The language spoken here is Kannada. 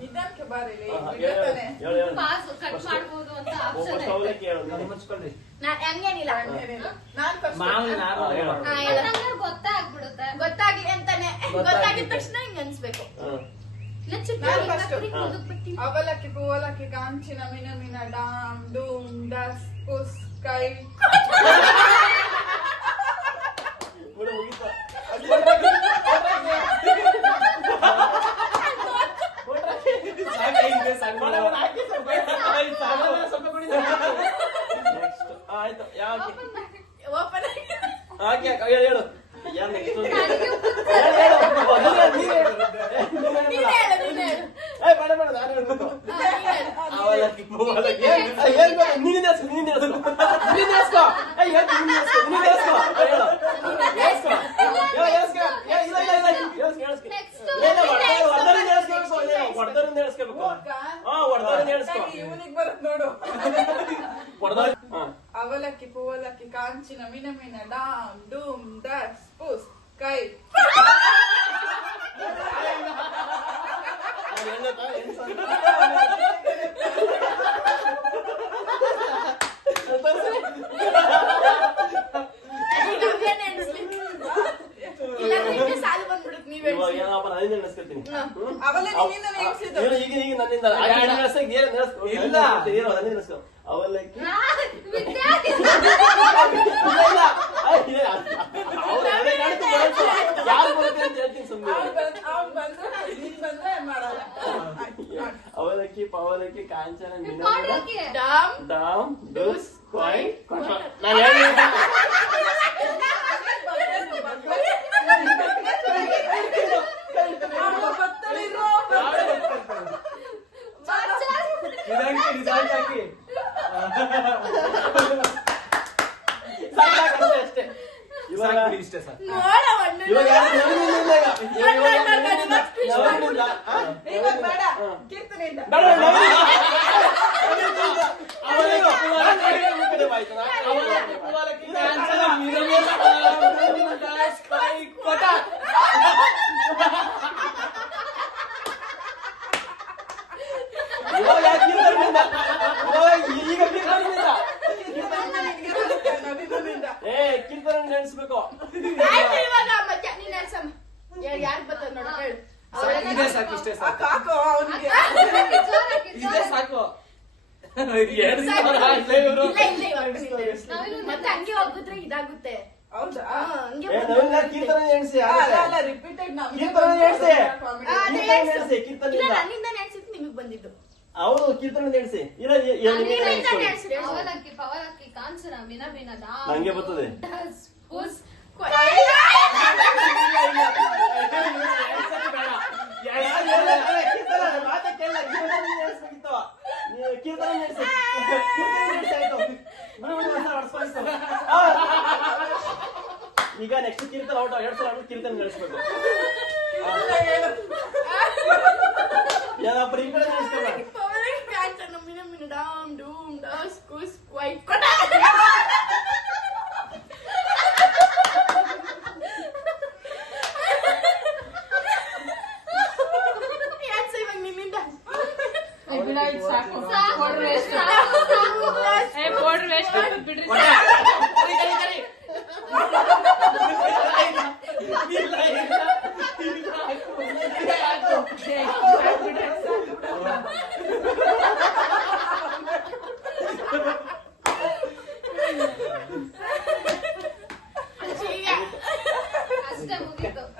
ನಿಧಾನಕ್ಕೆ ಬಾರಿಲಿ ಪಾಸ್ ಕಟ್ ಮಾಡಬಹುದು ಅಂತ ಆಪ್ಷನ್ ಇದೆ ಮುಚ್ಕೊಳ್ಳಿ ಹಂಗೇನಿಲ್ಲ ಗೊತ್ತಾಗ್ಲಿ ಅಂತಾನೆ ಗೊತ್ತಾಗಿದ ತಕ್ಷಣ ಹಿಂಗ ಅನ್ಸ್ಬೇಕು ಅವಲಕ್ಕಿ ಪೂವಲಕ್ಕಿ ಕಾಂಚಿನ ಮಿನ ಮಿನ ಡಾಮ್ ಡೂಮ್ ಡಸ್ ಪುಸ್ ಕೈ ಆಯ್ತು ಯಾಕೆ ಓಪನ್ ಹೇಳು ಯಾರು ನೆಕ್ಸ್ಟ್ ಅವಲಕ್ಕಿ ಪೂವಲಕ್ಕಿ ಅವಲಕ್ಕಿ ಪೂವಲಕ್ಕಿ ಕಾಂಚಿನ ಮಿನ ಮಿನ ಡಾಮ್ ಡೂಮ್ ಡಸ್ ಪುಸ್ ಕೈ ಸಾಲು ಬಂದ್ಬಿಡುತ್ತೆ ನೀವೇ ಅವಲಕ್ಕಿ ಅವಲಕ್ಕಿ ಪವಲಕ್ಕಿ ಕಾಂಚನ ಡಾಮ್ ಡಾಮ್ ಡೂಸ್ ಕ್ವೈ ನಾನು ಅಷ್ಟೇ ಇಷ್ಟೇ ಸರ್ ಕೀರ್ತನ ನೆನೆಸ್ಬೇಕು ಯಾರು ಬರ್ತದ ನೋಡ ಹೇಳು ಇದೇ ಸಾಕು ಇಷ್ಟೇ ಸಾಕು ಇದೇ ಸಾಕು ಮತ್ತೆ ಹಂಗೆ ಹೋಗಿದ್ರೆ ಇದಾಗುತ್ತೆ ಹೌದಾ ಕೀರ್ತನ ನೆನೆಸಿ ರಿಪೀಟೆಡ್ ನನ್ನಿಂದ ನೆನ್ಸಿತ್ತು ನಿಮಗ್ ಬಂದಿದ್ದು ಅವರು ಕೀರ್ತನ ನೆನೆಸಿ ಅವಲಕ್ಕಿ ಪವಲಕ್ಕಿ ಕಾಂಚನ ಮಿನ ಮಿನ ನಂಗೆ ಬರ್ತದೆ ಈಗ ನೆಕ್ಸ್ಟ್ ಕೀರ್ತನ ಔಟ್ 2 ಸಲ ಕೀರ್ತನ ನಡೆಸಬೇಕು ಯಾವ್ದಪ್ಪ ಈ ಕಡೆ ನಡೆಸ್ತಾರೆ ಡಾಮ್ ಡೂಮ್ ಡಸ್ ಕುಸ್ ಕ್ವೈ ಅಷ್ಟೇ ಮುಗೀತು